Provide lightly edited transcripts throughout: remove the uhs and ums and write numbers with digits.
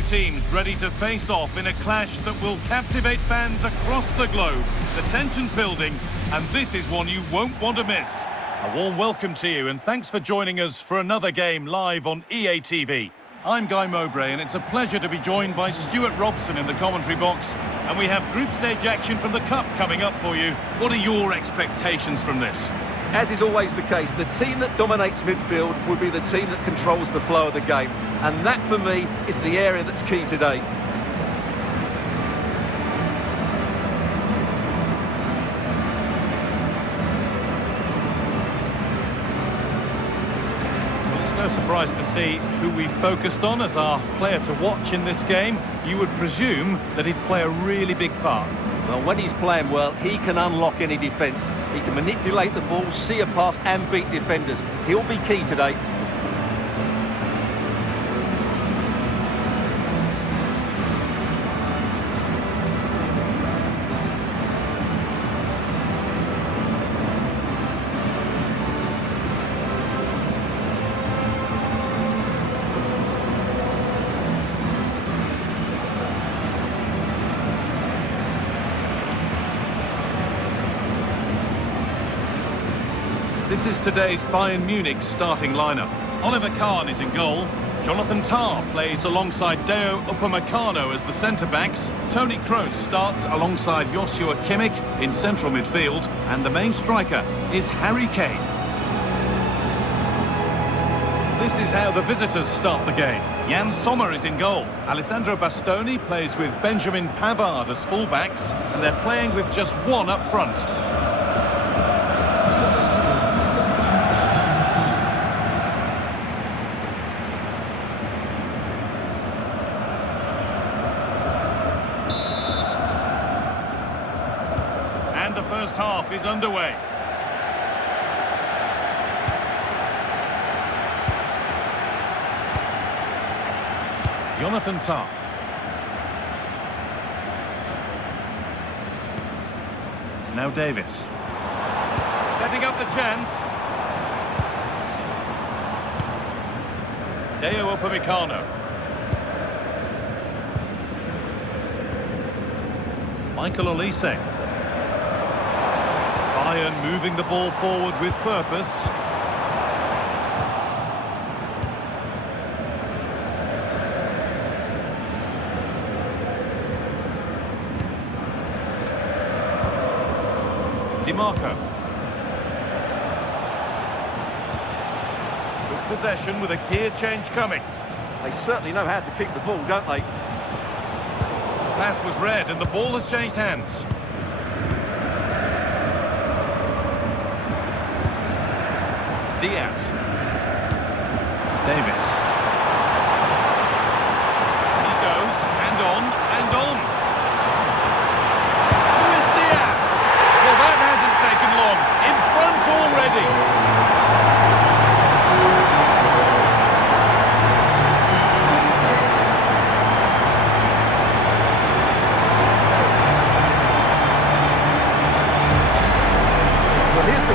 two teams ready to face off in a clash that will captivate fans across the globe. The tension's building, and this is one you won't want to miss. A warm welcome to you, and thanks for joining us for another game live on EA TV. I'm Guy Mowbray, and it's a pleasure to be joined by Stuart Robson in the commentary box. And we have group stage action from the Cup coming up for you. What are your expectations from this? As is always the case, the team that dominates midfield will be the team that controls the flow of the game. And that, for me, is the area that's key today. Well, it's no surprise to see who we focused on as our player to watch in this game. You would presume that he'd play a really big part. Well, when he's playing well, he can unlock any defence. He can manipulate the ball, see a pass and beat defenders. He'll be key today. This is today's Bayern Munich starting lineup. Oliver Kahn is in goal. Jonathan Tah plays alongside Dayot Upamecano as the centre-backs. Toni Kroos starts alongside Joshua Kimmich in central midfield. And the main striker is Harry Kane. This is how the visitors start the game. Jan Sommer is in goal. Alessandro Bastoni plays with Benjamin Pavard as full-backs. And they're playing with just one up front. And the first half is underway. Jonathan Tah. Now Davis. Setting up the chance. Dayot Upamecano. Michael Olise. Bayern moving the ball forward with purpose. DiMarco. Good possession with a gear change coming. They certainly know how to kick the ball, don't they? Pass was read and the ball has changed hands. Diaz. Davis. He goes, and on, and on. Luis Diaz. Well, that hasn't taken long. In front already.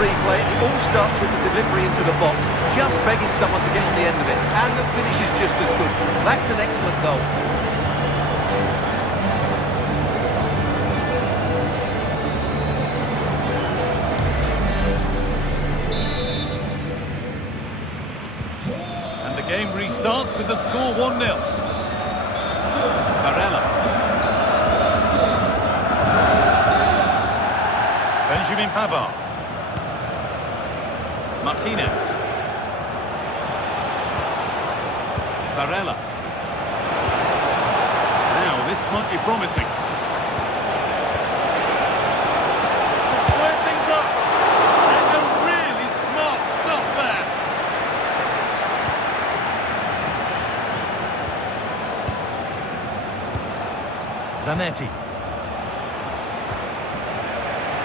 Replay. It all starts with the delivery into the box, just begging someone to get on the end of it, and the finish is just as good. That's an excellent goal. And the game restarts with the score 1-0. Barella. Benjamin Pavard. Martinez. Barella. Now this might be promising. To square things up. And a really smart stop there. Zanetti.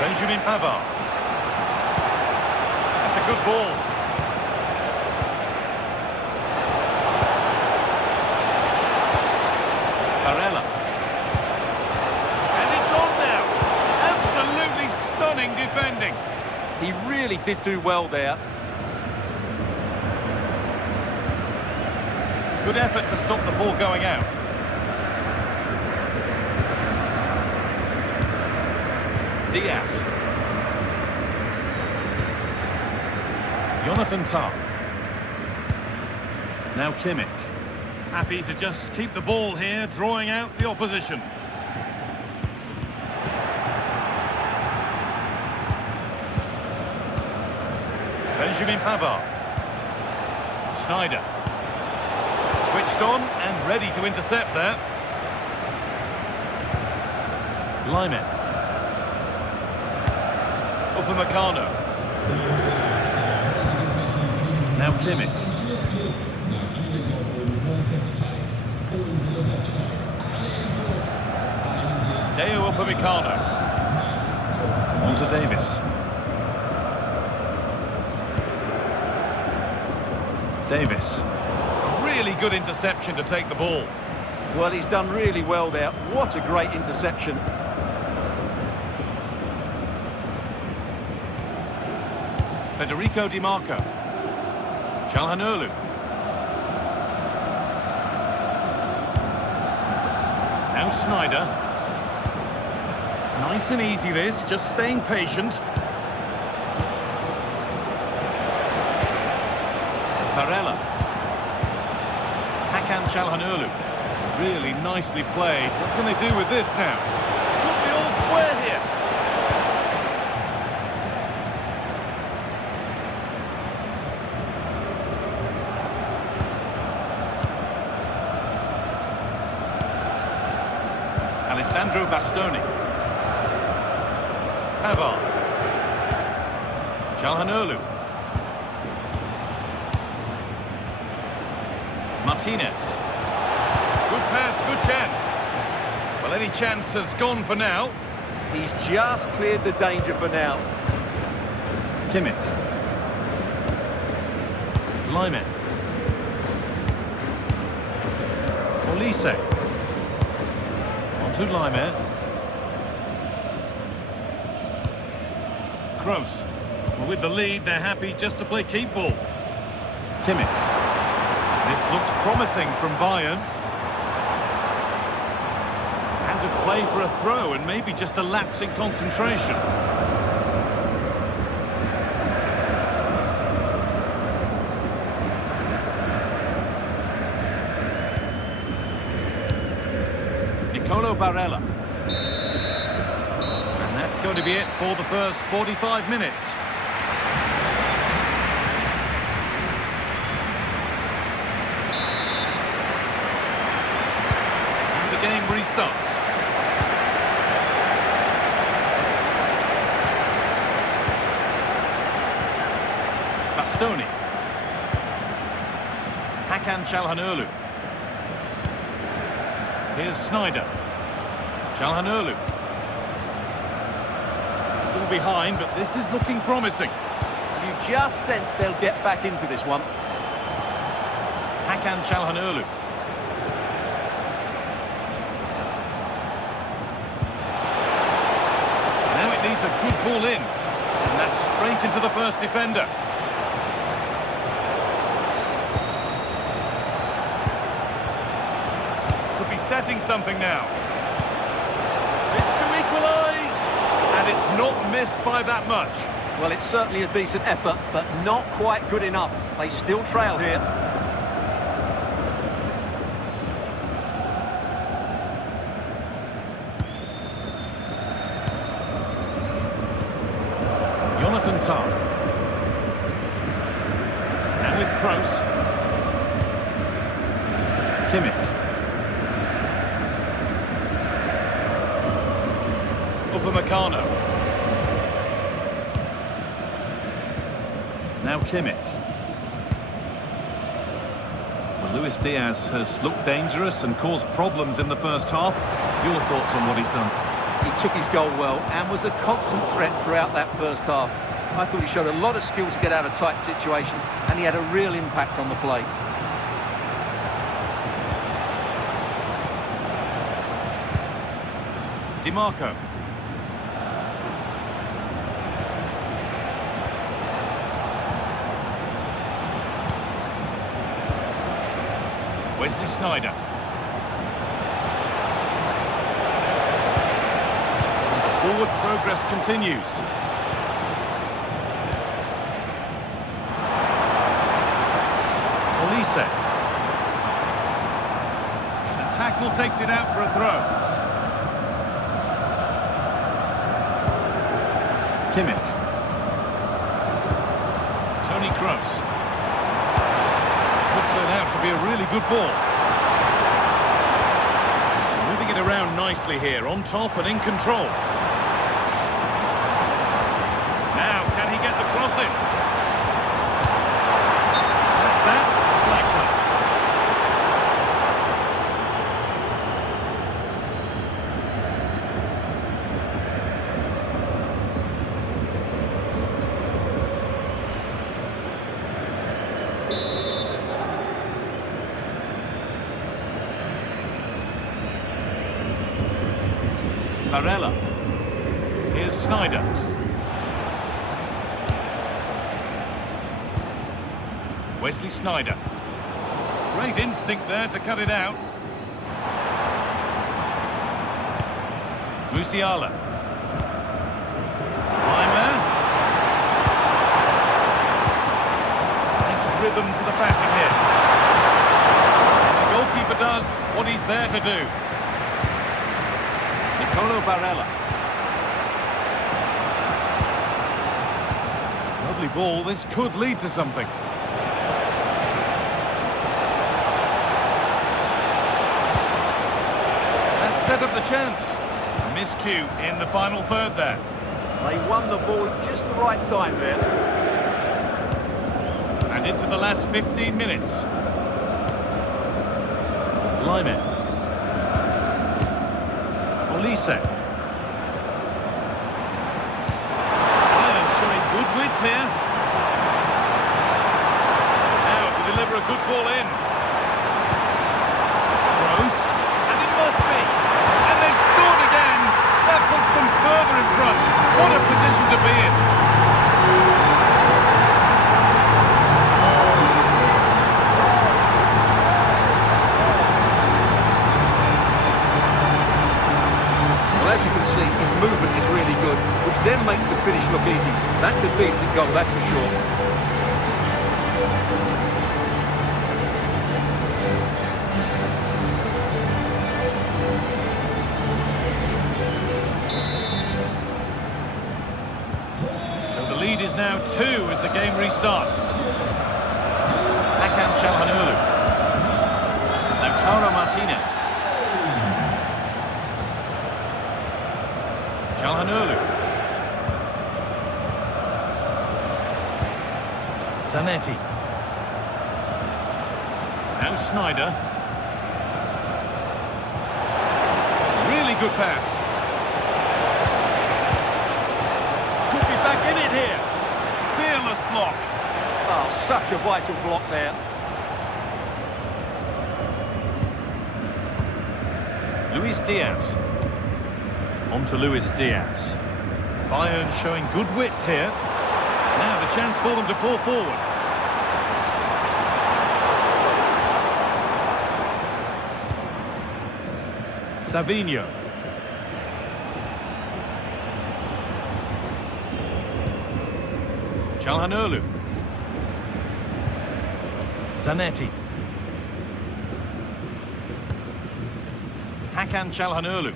Benjamin Pavard. Good ball. Barella. And it's on now. Absolutely stunning defending. He really did do well there. Good effort to stop the ball going out. Diaz. Jonathan Tah. Now Kimmich. Happy to just keep the ball here, drawing out the opposition. Benjamin Pavard. Schneider. Switched on and ready to intercept there. Lyman. Upamecano. Now Kimmich. Deo Upamecano. On to Davis. Davis. Really good interception to take the ball. Well, he's done really well there. What a great interception. Federico Di Marco. Çalhanoğlu. Now Snyder. Nice and easy this, just staying patient. Barella. Hakan Çalhanoğlu. Really nicely played. What can they do with this now? Could be all square here. Alessandro Bastoni. Pavard. Çalhanoğlu. Martinez. Good pass, good chance. Well, any chance has gone for now. He's just cleared the danger for now. Kimmich. Lyman. Olise. On to Lyman. Kroos. Well, with the lead, they're happy just to play keep ball. Kimmich. This looks promising from Bayern. Out of play for a throw and maybe just a lapse in concentration. Nicolo Barella. And that's going to be it for the first 45 minutes. Game restarts. Bastoni. Hakan Çalhanoğlu. Here's Snyder. Çalhanoğlu. Still behind, but this is looking promising. You just sense they'll get back into this one. Hakan Çalhanoğlu. Needs a good ball in, and that's straight into the first defender. Could be setting something now. It's to equalise, and it's not missed by that much. Well, it's certainly a decent effort, but not quite good enough. They still trail here. Jonathan Tah. And with Kroos. Kimmich. Upamecano. Now Kimmich. Well, Luis Diaz has looked dangerous and caused problems in the first half. Your thoughts on what he's done? He took his goal well and was a constant threat throughout that first half. I thought he showed a lot of skill to get out of tight situations, and he had a real impact on the play. Di Marco. Wesley Sneijder. Forward progress continues. Olise. The tackle takes it out for a throw. Kimmich. Tony Kroos. Could turn out to be a really good ball. Moving it around nicely here, on top and in control. Now, can he get the cross in? That's that. Flags up. Barella. Here's Sneijder. Wesley Sneijder. Great instinct there to cut it out. Musiala. Lima. Nice rhythm to the passing here. The goalkeeper does what he's there to do. Barella. Lovely ball, this could lead to something. That set up the chance. Miscue in the final third there. They won the ball at just the right time there. And into the last 15 minutes. Lima. Olise. Bayern showing good width here. Now to deliver a good ball in. Kroos. And it must be. And they've scored again. That puts them further in front. What a position to be in. As you can see, his movement is really good, which then makes the finish look easy. That's a decent goal, that's for sure. So the lead is now 2 as the game restarts. Hakan Çalhanoğlu. Lautaro Martinez. Çalhanoğlu. Zanetti. Now Sneijder. Really good pass. Could be back in it here. Fearless block. Oh, such a vital block there. Luis Diaz. On to Luis Diaz. Bayern showing good width here. Now the chance for them to pull forward. Savinho. Çalhanoğlu. Zanetti. Hakan Çalhanoğlu.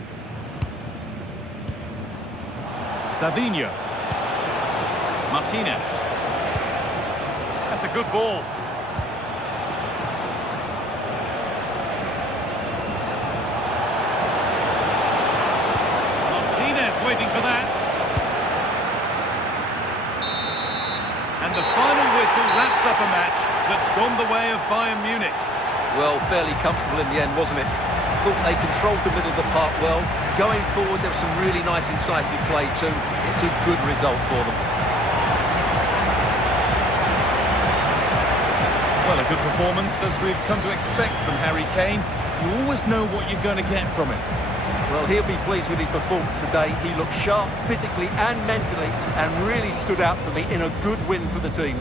Savinho. Martinez. That's a good ball. Martinez waiting for that. And the final whistle wraps up a match that's gone the way of Bayern Munich. Well, fairly comfortable in the end, wasn't it? Thought they controlled the middle of the park well. Going forward, there was some really nice incisive play too. It's a good result for them. Well, a good performance, as we've come to expect from Harry Kane. You always know what you're going to get from him. Well, he'll be pleased with his performance today. He looked sharp physically and mentally and really stood out for me in a good win for the team.